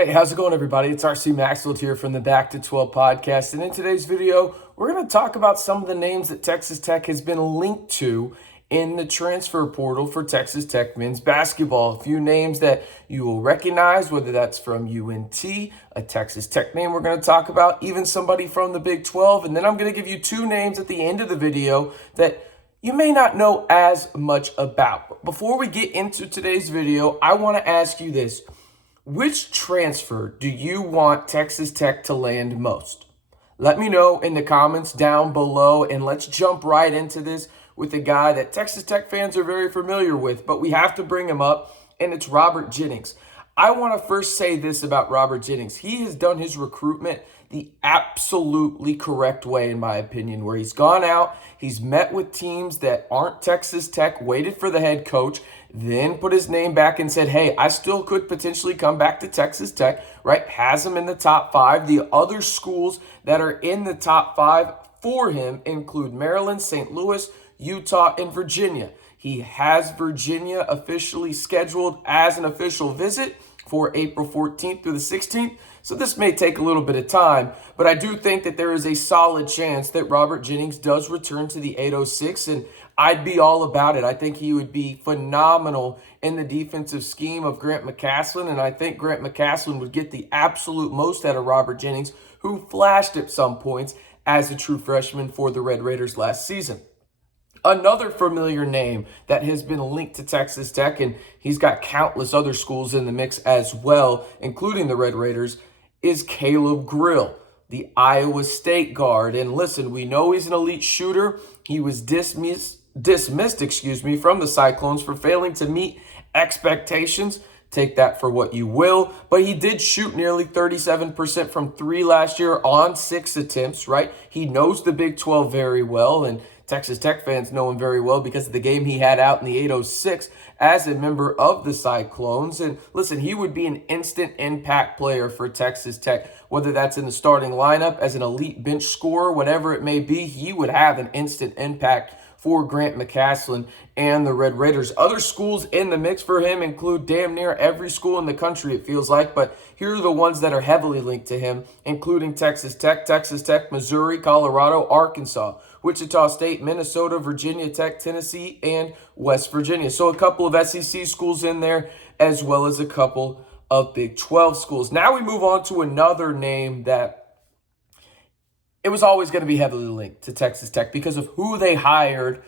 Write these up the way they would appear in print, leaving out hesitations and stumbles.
Hey, how's it going, everybody? It's RC Maxfield here from the Back to 12 podcast. And in today's video, we're going to talk about some of the names that Texas Tech has been linked to in the transfer portal for Texas Tech men's basketball. A few names that you will recognize, whether that's from UNT, a Texas Tech name we're going to talk about, even somebody from the Big 12. And then I'm going to give you two names at the end of the video that you may not know as much about. But before we get into today's video, I want to ask you this. Which transfer do you want Texas Tech to land most? Let me know in the comments down below, and let's jump right into this with a guy that Texas Tech fans are very familiar with, but we have to bring him up, and it's Robert Jennings. I want to first say this about Robert Jennings. He has done his recruitment the absolutely correct way, in my opinion, where he's gone out, he's met with teams that aren't Texas Tech, waited for the head coach, then put his name back and said, hey, I still could potentially come back to Texas Tech, right? Has him in the top five. The other schools that are in the top five for him include Maryland, St. Louis, Utah, and Virginia. He has Virginia officially scheduled as an official visit for April 14th through the 16th. So this may take a little bit of time, but I do think that there is a solid chance that Robert Jennings does return to the 806, and I'd be all about it. I think he would be phenomenal in the defensive scheme of Grant McCasland, and I think Grant McCaslin would get the absolute most out of Robert Jennings, who flashed at some points as a true freshman for the Red Raiders last season. Another familiar name that has been linked to Texas Tech, and he's got countless other schools in the mix as well, including the Red Raiders, is Caleb Grill, the Iowa State guard. And listen, we know he's an elite shooter. He was dismissed, from the Cyclones for failing to meet expectations. Take that for what you will. But he did shoot nearly 37% from three last year on 6 attempts, right? He knows the Big 12 very well, and Texas Tech fans know him very well because of the game he had out in the 806 as a member of the Cyclones. And listen, he would be an instant impact player for Texas Tech, whether that's in the starting lineup as an elite bench scorer, whatever it may be, he would have an instant impact for Grant McCasland and the Red Raiders. Other schools in the mix for him include damn near every school in the country, it feels like, but here are the ones that are heavily linked to him, including Texas Tech, Missouri, Colorado, Arkansas, Wichita State, Minnesota, Virginia Tech, Tennessee, and West Virginia. So a couple of SEC schools in there, as well as a couple of Big 12 schools. Now we move on to another name that it was always going to be heavily linked to Texas Tech because of who they hired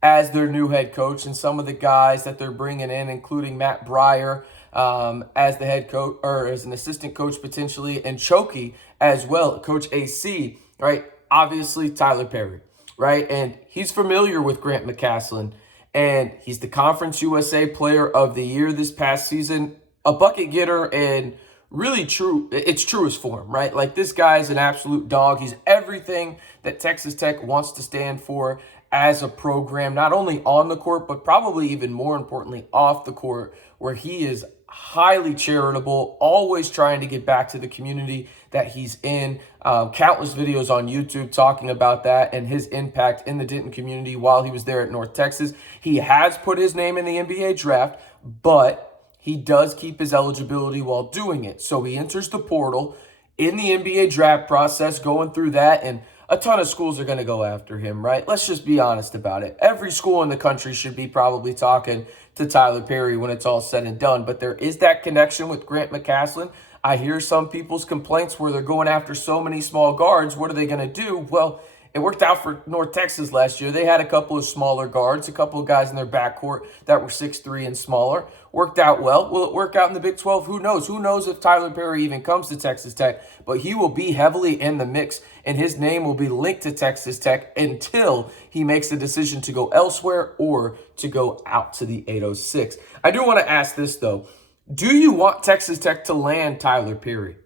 as their new head coach and some of the guys that they're bringing in, including Matt Breyer as the head coach or as an assistant coach potentially, and Chokey as well, Coach AC, right? Obviously, Tyler Perry, right? And he's familiar with Grant McCaslin, and he's the Conference USA Player of the Year this past season, a bucket getter, and really true. It's truest form, right? Like, this guy is an absolute dog. He's everything that Texas Tech wants to stand for as a program, not only on the court, but probably even more importantly off the court, where he is highly charitable, always trying to get back to the community that he's in. Countless videos on YouTube talking about that and his impact in the Denton community while he was there at North Texas. He has put his name in the NBA draft, but he does keep his eligibility while doing it. So he enters the portal in the NBA draft process, going through that, and a ton of schools are going to go after him, right? Let's just be honest about it. Every school in the country should be probably talking to Tyler Perry when it's all said and done, but there is that connection with Grant McCasland. I hear some people's complaints where they're going after so many small guards. What are they going to do? Well, it worked out for North Texas last year. They had a couple of smaller guards, a couple of guys in their backcourt that were 6'3" and smaller. Worked out well. Will it work out in the Big 12? Who knows? Who knows if Tyler Perry even comes to Texas Tech? But he will be heavily in the mix, and his name will be linked to Texas Tech until he makes the decision to go elsewhere or to go out to the 806. I do want to ask this, though. Do you want Texas Tech to land Tyler Perry?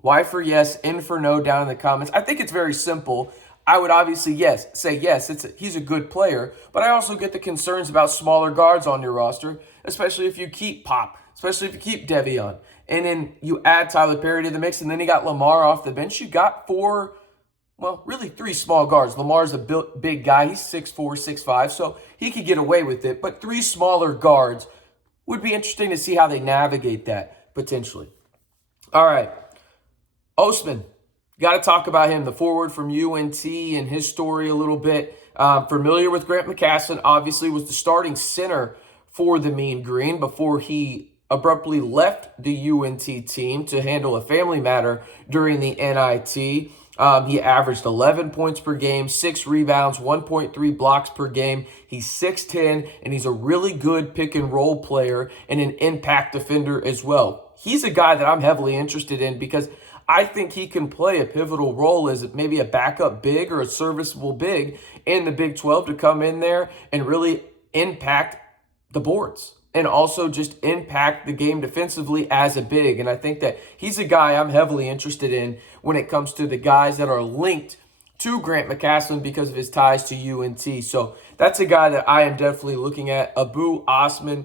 Y for yes, N for no down in the comments. I think it's very simple. I would obviously say yes, he's a good player, but I also get the concerns about smaller guards on your roster, especially if you keep Pop, especially if you keep Devion. And then you add Tyler Perry to the mix, and then you got Lamar off the bench. You got three small guards. Lamar's a big guy. He's 6'4", 6'5", so he could get away with it. But three smaller guards would be interesting to see how they navigate that potentially. All right. Osman, got to talk about him, the forward from UNT and his story a little bit. Familiar with Grant McCasland, obviously was the starting center for the Mean Green before he abruptly left the UNT team to handle a family matter during the NIT. He averaged 11 points per game, 6 rebounds, 1.3 blocks per game. He's 6'10", and he's a really good pick-and-roll player and an impact defender as well. He's a guy that I'm heavily interested in because I think he can play a pivotal role as maybe a backup big or a serviceable big in the Big 12 to come in there and really impact the boards and also just impact the game defensively as a big. And I think that he's a guy I'm heavily interested in when it comes to the guys that are linked to Grant McCasland because of his ties to UNT. So that's a guy that I am definitely looking at, Osman,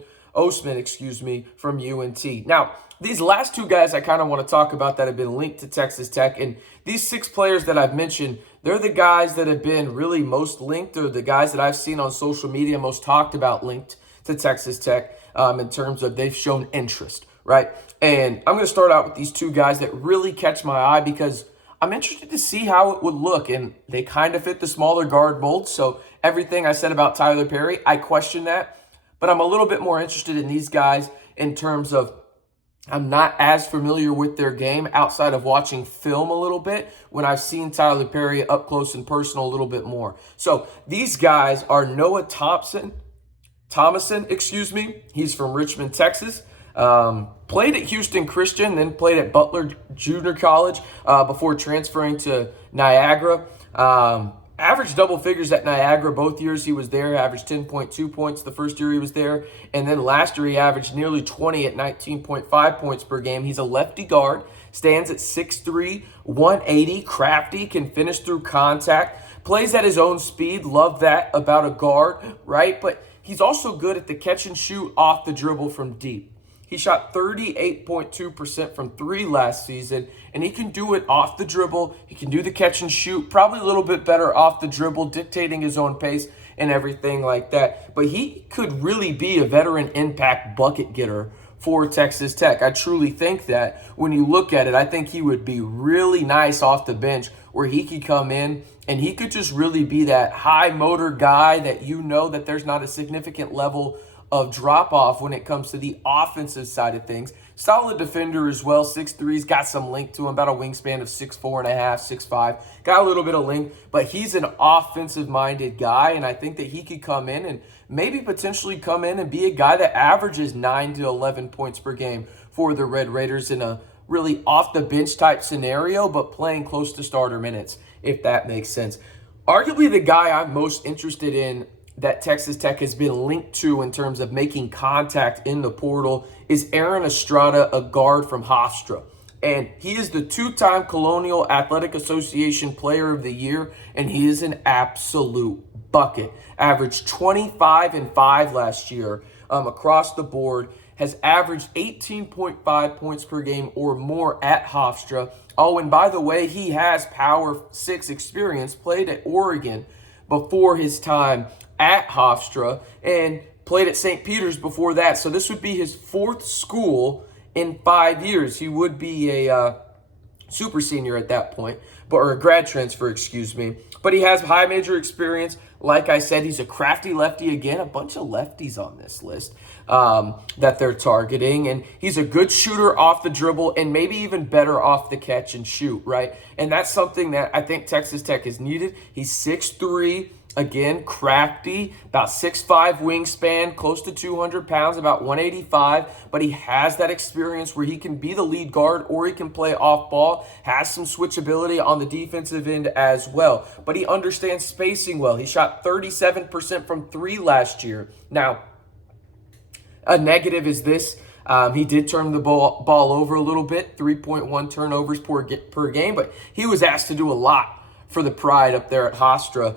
from UNT. Now, these last two guys I kind of want to talk about that have been linked to Texas Tech, and these 6 players that I've mentioned, they're the guys that have been really most linked, or the guys that I've seen on social media most talked about linked to Texas Tech in terms of they've shown interest, right? And I'm going to start out with these 2 guys that really catch my eye because I'm interested to see how it would look, and they kind of fit the smaller guard mold. So everything I said about Tyler Perry, I question that, but I'm a little bit more interested in these guys in terms of I'm not as familiar with their game outside of watching film a little bit when I've seen Tyler Perry up close and personal a little bit more. So these guys are Noah Thomason, He's from Richmond, Texas. Played at Houston Christian, then played at Butler Junior College before transferring to Niagara. Averaged double figures at Niagara both years he was there, averaged 10.2 points the first year he was there, and then last year he averaged nearly 20 at 19.5 points per game. He's a lefty guard, stands at 6'3", 180, crafty, can finish through contact, plays at his own speed, love that about a guard, right? But he's also good at the catch and shoot off the dribble from deep. He shot 38.2% from 3 last season, and he can do it off the dribble. He can do the catch and shoot, probably a little bit better off the dribble, dictating his own pace and everything like that. But he could really be a veteran impact bucket getter for Texas Tech. I truly think that when you look at it, I think he would be really nice off the bench where he could come in and he could just really be that high motor guy that you know that there's not a significant level of drop-off when it comes to the offensive side of things. Solid defender as well, 6'3", got some length to him, about a wingspan of 6'4.5", 6'5". Got a little bit of length, but he's an offensive-minded guy, and I think that he could come in and maybe potentially come in and be a guy that averages 9 to 11 points per game for the Red Raiders in a really off-the-bench type scenario, but playing close to starter minutes, if that makes sense. Arguably the guy I'm most interested in that Texas Tech has been linked to in terms of making contact in the portal is Aaron Estrada, a guard from Hofstra. And he is the 2-time Colonial Athletic Association Player of the Year, and he is an absolute bucket. Averaged 25 and 5 last year across the board, has averaged 18.5 points per game or more at Hofstra. Oh, and by the way, he has Power 6 experience, played at Oregon before his time at Hofstra, and played at St. Peter's before that. So this would be his 4th school in 5 years. He would be a super senior at that point, or a grad transfer, excuse me. But he has high major experience. Like I said, he's a crafty lefty. Again, a bunch of lefties on this list that they're targeting. And he's a good shooter off the dribble and maybe even better off the catch and shoot, right? And that's something that I think Texas Tech has needed. He's 6'3", again, crafty, about 6'5" wingspan, close to 200 pounds, about 185, but he has that experience where he can be the lead guard or he can play off ball, has some switchability on the defensive end as well, but he understands spacing well. He shot 37% from 3 last year. Now, a negative is this. He did turn the ball over a little bit, 3.1 turnovers per game, but he was asked to do a lot for the Pride up there at Hofstra.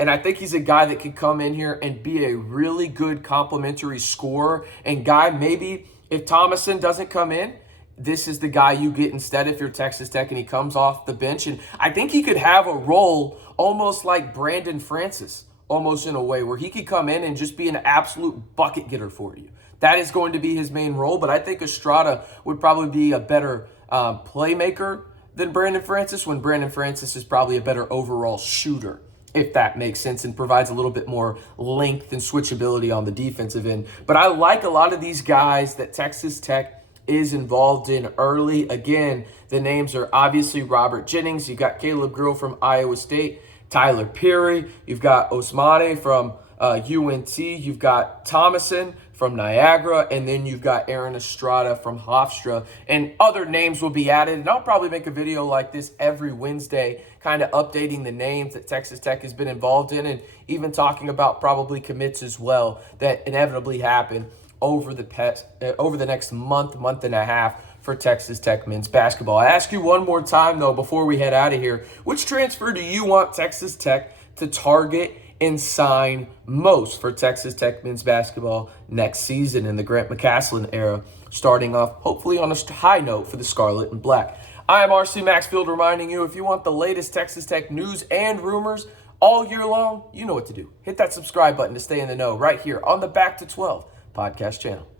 And I think he's a guy that could come in here and be a really good complementary scorer. And guy, maybe if Thomason doesn't come in, this is the guy you get instead if you're Texas Tech and he comes off the bench. And I think he could have a role almost like Brandon Francis, almost in a way, where he could come in and just be an absolute bucket getter for you. That is going to be his main role, but I think Estrada would probably be a better playmaker than Brandon Francis, when Brandon Francis is probably a better overall shooter, if that makes sense, and provides a little bit more length and switchability on the defensive end. But I like a lot of these guys that Texas Tech is involved in early. Again, the names are obviously Robert Jennings. You've got Caleb Grill from Iowa State, Tyler Perry. You've got Osmane from UNT. You've got Thomason from Niagara, and then you've got Aaron Estrada from Hofstra, and other names will be added. And I'll probably make a video like this every Wednesday, kind of updating the names that Texas Tech has been involved in, and even talking about probably commits as well that inevitably happen over the next month and a half for Texas Tech men's basketball. I ask you one more time, though, before we head out of here, which transfer do you want Texas Tech to target and sign most for Texas Tech men's basketball next season in the Grant McCasland era, starting off hopefully on a high note for the Scarlet and Black? I am RC Maxfield, reminding you, if you want the latest Texas Tech news and rumors all year long, you know what to do. Hit that subscribe button to stay in the know right here on the Back to 12 podcast channel.